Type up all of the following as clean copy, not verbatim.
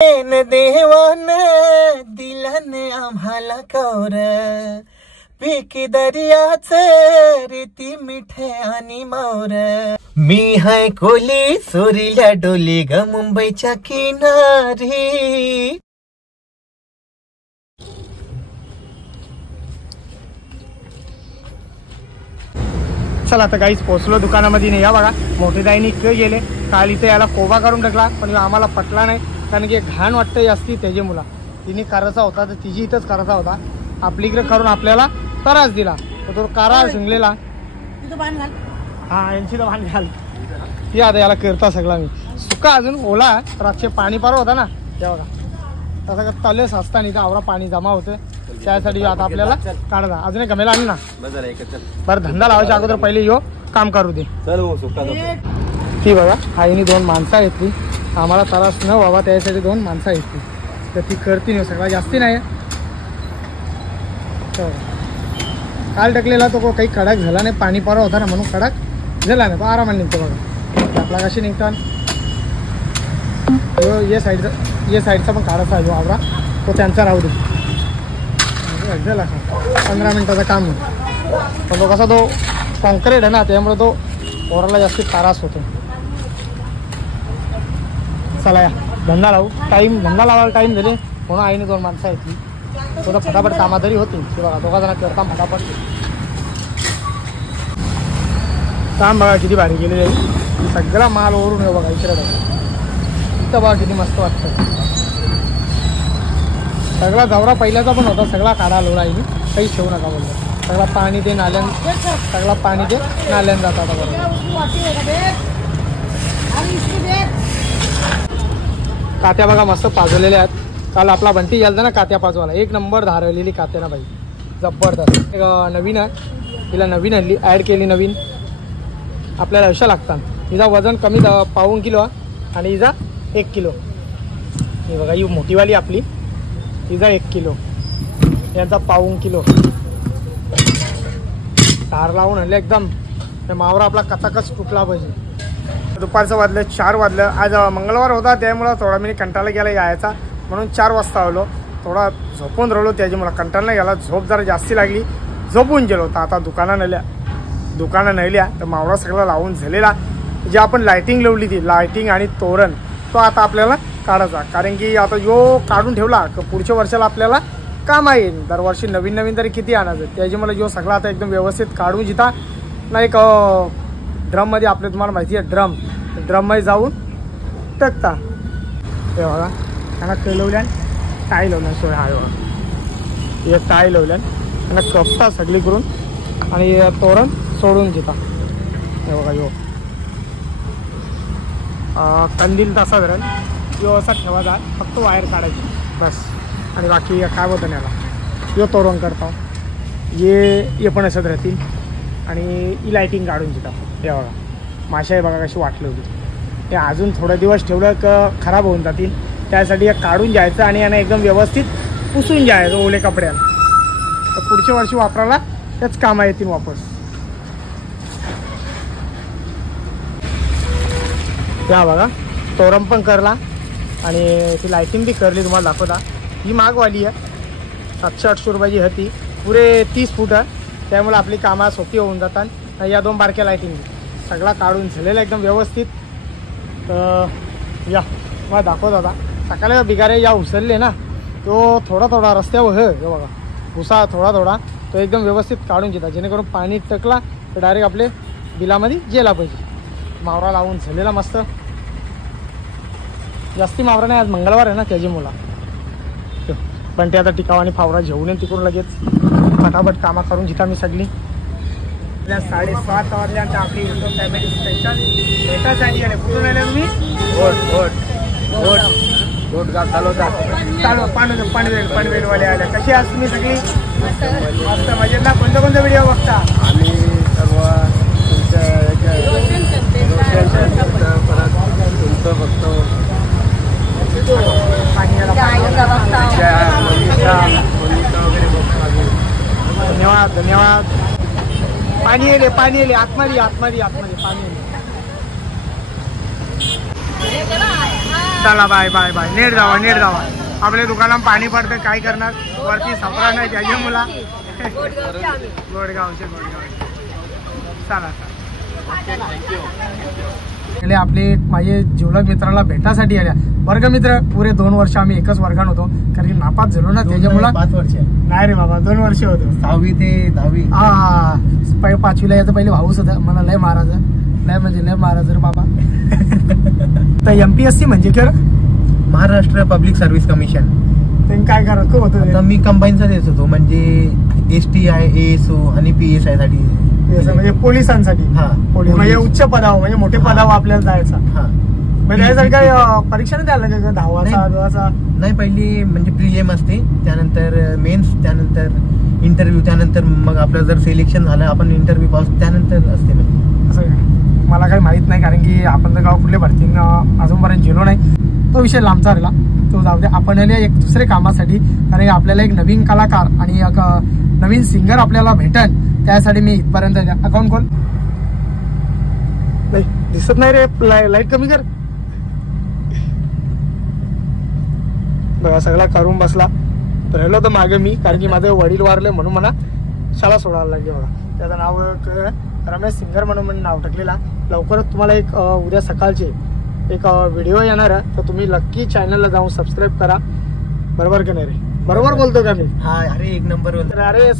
देवान दिलाने आम्हाला कौर पीक दर्याचे रीती मिठे आणि मावर मी हाय कोली सोरील्या डोली ग मुंबईच्या किनारी। चला आता काहीच पोहोचलो दुकानामध्ये नाही। या बघा मोठे दाईनी गेले काल इथे याला कोबा काढून टाकला पण आम्हाला पटला नाही कारण की घाण वाटतं जास्ती त्याची मुला तिने करायचा होता तर तिची इथंच करायचा होता आपली इकडे करून आपल्याला त्रास दिला तर तो कारा शिंगलेला हा यांची तर भान घाल ती आता याला करता सगळा मी सुका अजून ओला रातचे पाणी पार होता ना या बघा तसं का तलेस असता नाही का आवडा पाणी जमा होतं त्यासाठी आता आपल्याला काढा अजून एक गमेला आली ना बरं धंदा लावायच्या अगोदर पहिले यो काम करू दे ती बघा आईने 2 माणसं घेतली आम्हाला त्रास न व्हावा त्यासाठी 2 माणसं घेतली तर ती करती नाही सगळा जास्ती नाही काल टाकलेला तो काही कडक झाला नाही पाणी पारा होता ना म्हणून कडक झाला नाही तो आरामाने निघतो बघा आपला कशी निघतात ये साईडचा पण काढायचा आहे जो आवरा तो त्यांचा राहू दे झाला 15 मिनिटाचं काम पण तो कसा तो कॉन्क्रीट आहे ना त्यामुळे तो पोराला जास्त त्रास होतो। चला या धंदा लावू धंदा लावायला टाईम झाले म्हणून आईने 2 माणसं येतली थोडं फटाफट कामा तरी होती ते बघा दोघा जण करता फटाफट काम बघा किती भारी गेले सगळा माल ओरून येऊ बघा इकडे इथं बघा किती मस्त वाटतं सगळा जवरा पहिल्याचा पण होता सगळा काढा लोळा आईने काही ठेवू नका बोलतो सगळा पाणी ते नाल्यान सगळा पाणी ते नाल्यान जातात कात्या बघा मस्त पाजवलेल्या आहेत काल आपला बंटी गेलता ना कात्या पाजवाला 1 नंबर धारवलेली कात्या ना बाई जबरदस्त नवीन आहे तिला नवीन आणली ॲड केली नवीन आपल्याला अशा लागतात हिचा वजन कमी 1.5 किलो आणि हिचा 1 किलो ही बघा ही मोठीवाली आपली हिचा 1 किलो यांचा 1.5 किलो तार लावून आणले एकदम मावरा आपला कचाकच तुटला पाहिजे। दुपारचं वाजलं 4 वाजलं आज मंगळवार होता त्यामुळं थोडा मी कंटाळा गेला यायचा म्हणून 4 वाजता आलो थोडा झोपून राहिलो त्याच्यामुळं कंटाळा नाही गेला झोप जरा जास्ती लागली झोपून गेलो तर आता दुकानं नेल्या तर मावरा सगळं लावून झालेला जे आपण लायटिंग लावली ती लायटिंग आणि तोरण तो आता आपल्याला काढायचा कारण की आता यो काढून ठेवला पुढच्या वर्षाला आपल्याला काम येईल दरवर्षी नवीन तरी किती आणायचं त्याच्यामुळे जो सगळा आता एकदम व्यवस्थित काढून जिता ना एक ड्रममध्ये आपले तुम्हाला माहिती आहे ड्रममध्ये जाऊन टाकता हे बघा त्यांना कलवल्यान टाय लावल्या सोय आहे बघा हे टाय लावल्यान त्यांना कपता सगळी करून आणि तोरण सोडून जिता हे बघा यो कंदील तसा धरण यो असा ठेवायचा फक्त वायर काढायची बस आणि बाकी काय होतं याला यो तोरण करता ये पण असत राहतील आणि ही लायटिंग काढून देतात हे बघा माशा हे बघा कशी वाटली होती ते अजून थोडे दिवस ठेवलं का खराब होऊन जातील त्यासाठी हे काढून जायचं आणि यांना एकदम व्यवस्थित पुसून जायचं ओले कपड्याला तर पुढच्या वर्षी वापरायला त्याच कामा येतील वापस। या बघा तोरण पण करला आणि ती लायटिंग बी करली तुम्हाला दाखवता ही मागवाली आहे 700-800 रुपयाची होती पुरे 30 फूट आहे त्यामुळे आपली कामं सोपी होऊन जातात आणि या 2 बारक्या लायटिंग सगळा काढून झालेला एकदम व्यवस्थित या मला दाखवत होता सकाळी बिगारे या उचलले ना तो थोडा रस्त्यावर हे बघा भुसा थोडा तो एकदम व्यवस्थित काढून घेतात जेणेकरून पाणी टकला तर डायरेक्ट आपले बिलामध्ये गेला पाहिजे मावरा लावून झालेला मस्त जास्ती मावरा नाही आज मंगळवार आहे ना त्याची मुला पण ते आता टिकाव आणि फावरा घेऊन येईल तिकडून लगेच फटाफट कामा करून घेता मी सगळी 7:30 वाजल्यानंतर आपली युट्यूब फॅमिली स्पेशल भेटासाठी आले कुठून आले तुम्ही गोट गाव चालू पाणवेलवाले आले कशी आज तुम्ही सगळी मस्त मजेत ना कोणता व्हिडिओ बघता आम्ही सर्व तुमचं बघतो धन्यवाद पाणी येले आतमध्ये पाणी येले चला बाय बाय बाय. नीट जावा नीट जावा. आपल्या दुकानात पाणी पडतं काय करणार वरती सफरा नाही त्याच्या मुला. गोडगावचे चला आपले माझे जिवलग मित्राला भेटासाठी आल्या. वर्गमित्र पुरे 2 वर्ष आम्ही एकच वर्गात होतो कारण नापास झालो ना त्याच्यामुळे. 5 वर्ष नाही रे बाबा 2 वर्ष होतो. 6वी ते 10वी. हा 5वीला याचा पहिले भाऊच होता मला लय महाराज लय म्हणजे लय महाराज रे बाबा. तर MPSC म्हणजे काय महाराष्ट्र पब्लिक सर्व्हिस कमिशन. ते काय करत होतं. आता मी कंबाईनचा देत होतो म्हणजे STI ASO आणि PSI साठी म्हणजे पोलिसांसाठी. हा पोलीस म्हणजे उच्च पदावर म्हणजे मोठे पदावर आपल्याला जायचा. हा म्हणजे त्यासाठी काही परीक्षा नाही द्यायला लागेल का 10वा नाही. पहिली म्हणजे प्रिलिम असते त्यानंतर मेन्स त्यानंतर इंटरव्ह्यू त्यानंतर मग आपलं जर सिलेक्शन झालं आपण इंटरव्ह्यू पास त्यानंतर असते. असं मला काही माहित नाही कारण की आपण तर गाव कुठल्या भरतीनं अजूनपर्यंत गेलो नाही. तो विषय लांबचा राहिला तो जाऊ दे. आपण एक दुसरे कामासाठी कारण की आपल्याला एक नवीन कलाकार आणि एक नवीन सिंगर आपल्याला भेटल त्यासाठी मी इथपर्यंत अकाउंट खोल. दिसत नाही रे लाईट कमी कर. बघा सगळा करून बसला. राहिलो तर मागे मी कारण की माझे वडील वारले म्हणून मला शाळा सोडायला लागली. बघा त्याचं नाव रमेश सिंगर म्हणून नाव टाकलेला. लवकरच तुम्हाला एक उद्या सकाळचे एक व्हिडिओ येणार आहे तर तुम्ही नक्की चॅनलला जाऊन सबस्क्राईब करा. बरोबर का नाही रे. बरोबर बोलतो का मी. हा अरे एक नंबर बोलतो. अरे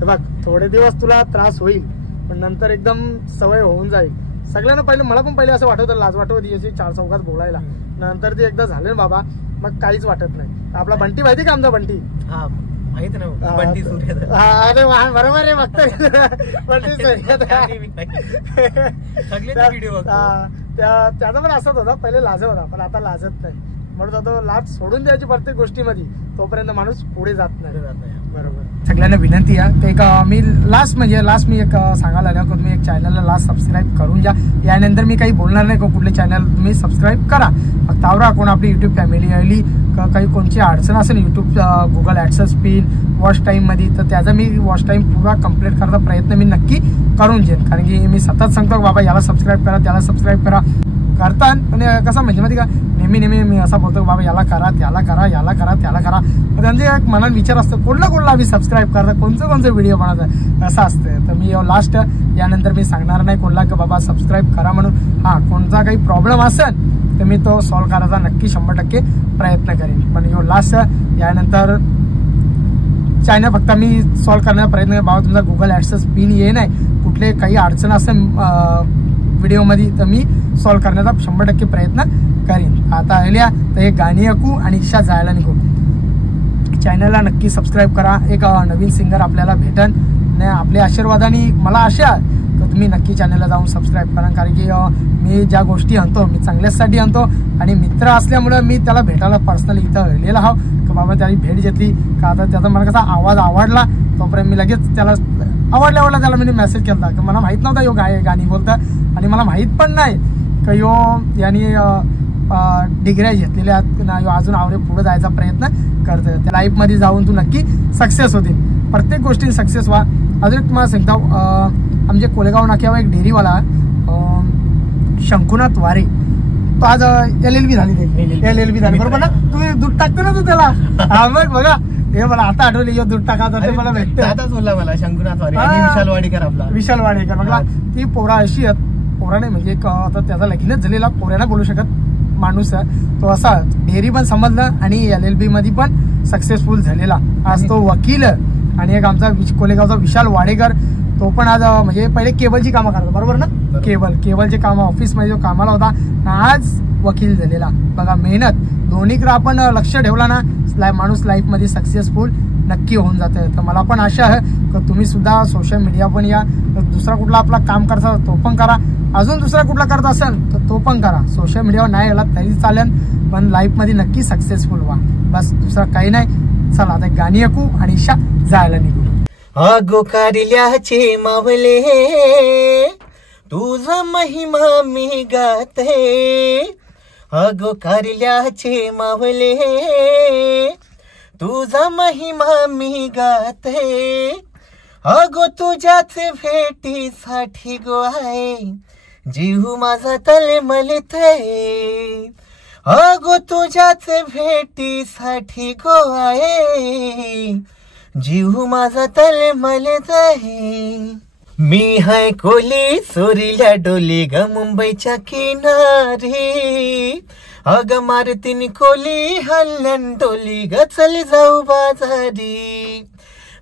बघ थोडे दिवस तुला त्रास होईल पण नंतर एकदम सवय होऊन जाईल. सगळ्यांना पहिले मला पण पहिले असं वाटत लाज वाटत याची 4 चौकात बोलायला. नंतर ते एकदा झाले ना बाबा मग काहीच वाटत नाही. आपला बंटी माहिती का आमचा बंटी. हा माहित ना बंटी सूर्य. अरे बरोबर आहे बघतोय बंटी सूर्य सगळे व्हिडिओ. त्याचा पण असंच होता पहिले लाजत होता पण आता लाजत नाही. म्हणून तो लाज सोडून द्यायची प्रत्येक गोष्टीमध्ये तोपर्यंत माणूस पुढे जात नाही. बरोबर. सगळ्यांना विनंती आहे ते एक मी लास्ट मी एक सांगायला आलो तुम्ही एक चॅनलला लास्ट सबस्क्राईब करून घ्या. यानंतर मी काही बोलणार नाही कुठले चॅनल तुम्ही सबस्क्राईब करा. फक्त आवरा कोण आपली युट्यूब फॅमिली आली काही कोणची अडचण असेल YouTube Google AdSense pin watch time मध्ये तर त्याचा मी वॉच टाईम पुरा कम्प्लीट करण्याचा प्रयत्न मी नक्की करून घेईन. कारण की मी सतत सांगतो बाबा याला सबस्क्राईब करा त्याला सबस्क्राईब करा करतात पण कसं म्हणजे माहिती का नेहमी मी असं बोलतो बाबा याला करा त्याला करा याला करा त्याला करा. त्यांचे एक मनात विचार असतो कोणला आम्ही सबस्क्राईब करता कोणचं व्हिडिओ बनवतं असं असतं. तर मी लास्ट यानंतर मी सांगणार नाही कोणला की बाबा सबस्क्राईब करा म्हणून. हा कोणता काही प्रॉब्लेम असेल तर मी तो सॉल्व्ह करायचा नक्की 100% प्रयत्न करेन. पण लास्ट यानंतर चॅनल फक्त मी सॉल्व्ह करण्याचा प्रयत्न करेन. बाबा तुमचा गुगल ऍडसेस पिन ये नाही कुठले काही अडचण असेल व्हिडिओमध्ये तर मी सॉल्व्ह करण्याचा 100% प्रयत्न करीन. आता आल्या तर एक गाणी ऐकू आणि इच्छा जायला निघू. चॅनलला नक्की सबस्क्राईब करा. एक नवीन सिंगर आपल्याला भेटन आणि आपल्या आशीर्वादाने मला आशा तर तुम्ही नक्की चॅनलला जाऊन सबस्क्राईब करा. कारण की मी ज्या गोष्टी आणतो मी चांगल्यासाठी आणतो आणि मित्र असल्यामुळे मी त्याला भेटायला पर्सनली इथं गेलेला आहो की बाबा त्याची भेट घेतली का आता त्याचा मला कसा आवाज आवडला तोपर्यंत मी लगेच त्याला आवडल्या त्याला मी मेसेज केला की मला माहित नव्हता यो गाणी बोलतं आणि मला माहित पण नाही की यो यांनी डिग्र्या घेतलेल्या आहेत अजून आवडे पुढे जायचा प्रयत्न करतोय. त्या लाईफ मध्ये जाऊन तू नक्की सक्सेस होतील. प्रत्येक गोष्टी सक्सेस व्हा. अजून तुम्हाला सांगतो आमचे कोलेगाव नाक्यावर एक डेअरीवाला शंकुनाथ वारे तो आज LLB झाली बरोबर ना. तू दूध टाकतो ना तू त्याला. हा मग बघा हे मला आता आठवले यो दूध टाका मला भेटतं. आताच बोलला मला शंकुनाथ वारे आणि विशाल वाडेकर आपला विशाल वाडेकर म्हटला ती पोरा अशी आहेत पोरा नाही म्हणजे आता त्याचा लगीनच झालेला पोऱ्याला बोलू शकत माणूस आहे तो असा डेअरी पण समजलं आणि LLB मध्ये पण सक्सेसफुल झालेला. आज तो वकील आणि एक आमचा कोलेगावचा विशाल वाडेकर तो पण आज म्हणजे पहिले केबलची कामं करतो बरोबर ना. केबलचे काम ऑफिसमध्ये जो कामाला होता आज वकील झालेला. बघा मेहनत दोन्हीकडे आपण लक्ष ठेवला ना माणूस लाईफ मध्ये सक्सेसफुल नक्की होऊन जाते. तर मला पण आशा आहे की तुम्ही सुद्धा सोशल मीडिया पण या दुसरा कुठला आपला काम करता तो पण करा. अजून दुसरा कुठला करत असेल तर तो पण करा. सोशल मीडियावर नाही आला तरी चालेल पण लाईफ मध्ये नक्की सक्सेसफुल व्हा. बस दुसरा काही नाही. चला आता गाणी ऐकू आणि इशा जायला निघू. अगो कारल्याचे मावले तुझा महिमा मी गाते. अगो कारल्याचे मावले तुझा महिमा मी गाते. अगो तुझ्याच भेटीसाठी गो आहे जीव माझा तलमलते. अगो तुझ्याच भेटीसाठी गो आहे, जीव माझा तळमळत आहे. मी हाय कोली चोरील्या डोली ग मुंबईच्या किनारी, अग मारतीन कोली हल्लन डोली ग चल जाऊ बाजारी.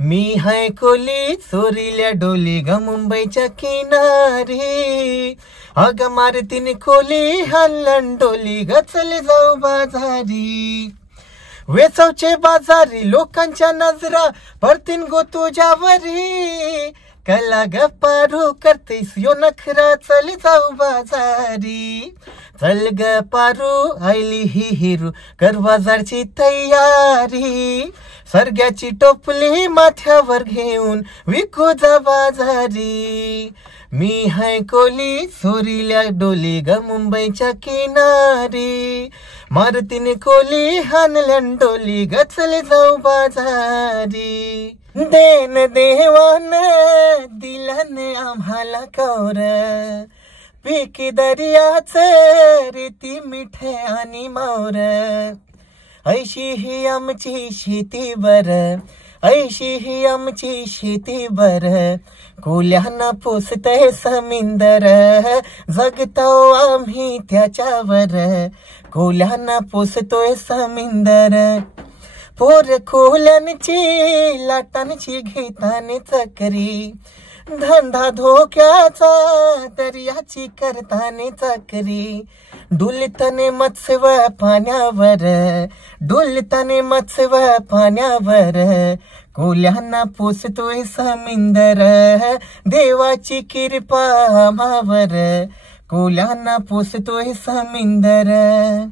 मी हाय कोली चोरील्या डोली ग मुंबईच्या किनारी, अग मारतीन कोली हल्लन डोली ग चल जाऊ बाजारी. वेचवचे बाजारी लोकांच्या नजरा परतीन गो तुझ्यावरी, कला ग पारू करतेस यो नखरा चल जाऊ बाजारी. चल ग पारू आयली ही हिरू कर बाजारची तयारी, सरग्याची टोपली माथ्यावर घेऊन विकू जा बाजारी. मी हाय कोली चोरील्या डोली ग मुंबईच्या किनारी, मारतीने कोली हानल्यान डोली ग चल जाऊ बाजारी. देन देवान दिलन आम्हाला कौर, पीक दर्याच रेती मिठे आणि मावर. ऐशी ही आमची शेती बर, ऐशी ही आमची शेती बर, कोल्यांना पोसतय समिंदर, जगतो आम्ही त्याच्यावर, कोल्यांना पोसतोय समिंदर. पोर कोल्यांची लाटांची घेताने चकरी, धंदा धोक्याचा दर्याची करताने चकरी. डुलताने मत्स्यव पाण्यावर, डुलताने मत्स्यव पाण्यावर, कोल्यांना पोसतोय समिंदर, देवाची कृपा आम्हावर, कोल्यांना पोसतोय समिंदर.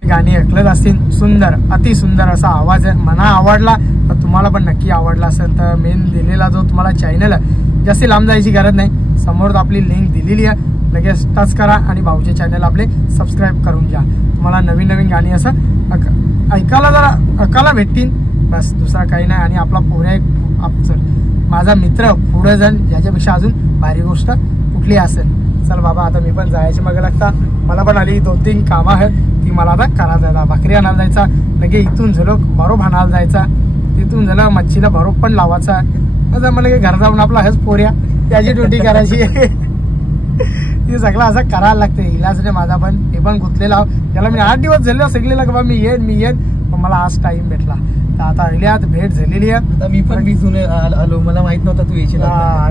गाणी ऐकलंच असतील, सुंदर अति सुंदर असा आवाज आहे. मला आवडला तर तुम्हाला पण नक्की आवडला असेल तर मेन दिलेला जो तुम्हाला चॅनल आहे, जास्त लांब जायची गरज नाही, समोर आपली लिंक दिलेली आहे, लगेच टच करा आणि भाऊचे चॅनल आपले सबस्क्राईब करून घ्या. तुम्हाला नवीन नवीन गाणी असं ऐकायला जरा ऐकायला भेटतील, बस दुसरा काही नाही. आणि आपला पोऱ्या माझा मित्र पुढे जाण याच्यापेक्षा अजून भारी गोष्ट कुठली असेल. चल बाबा आता मी पण जायची मग लागता, मला पण आली 2-3 कामं आहेत ती मला आता करायला जायचा. भाकरी आणायला जायचा, लगे इथून झालो बरोब आणायला जायचा, तिथून झालं मच्छीला बरोब पण लावायचा. आता मला घर जाऊन आपला हेच पोऱ्या त्याची ड्युटी करायची. ते सगळं असं करायला लागतं, इलाज नाही माझा. पण हे पण गुंतलेला त्याला मी 8 दिवस झाले सगळेला का बा मी येईन, पण मला आज टाइम भेटला तर आता अगल्यात भेट झालेली आहे. मी पण भिजून आलो, मला माहित नव्हता तू येशील.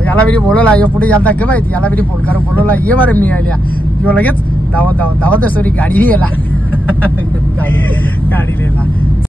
याला बी बोलवला, पुढे याला का माहिती, याला बी फोन करून बोलवला, ये बरं मी आल्या किंवा लगेच धावत सॉरी गाडी गेला गाडी गेला.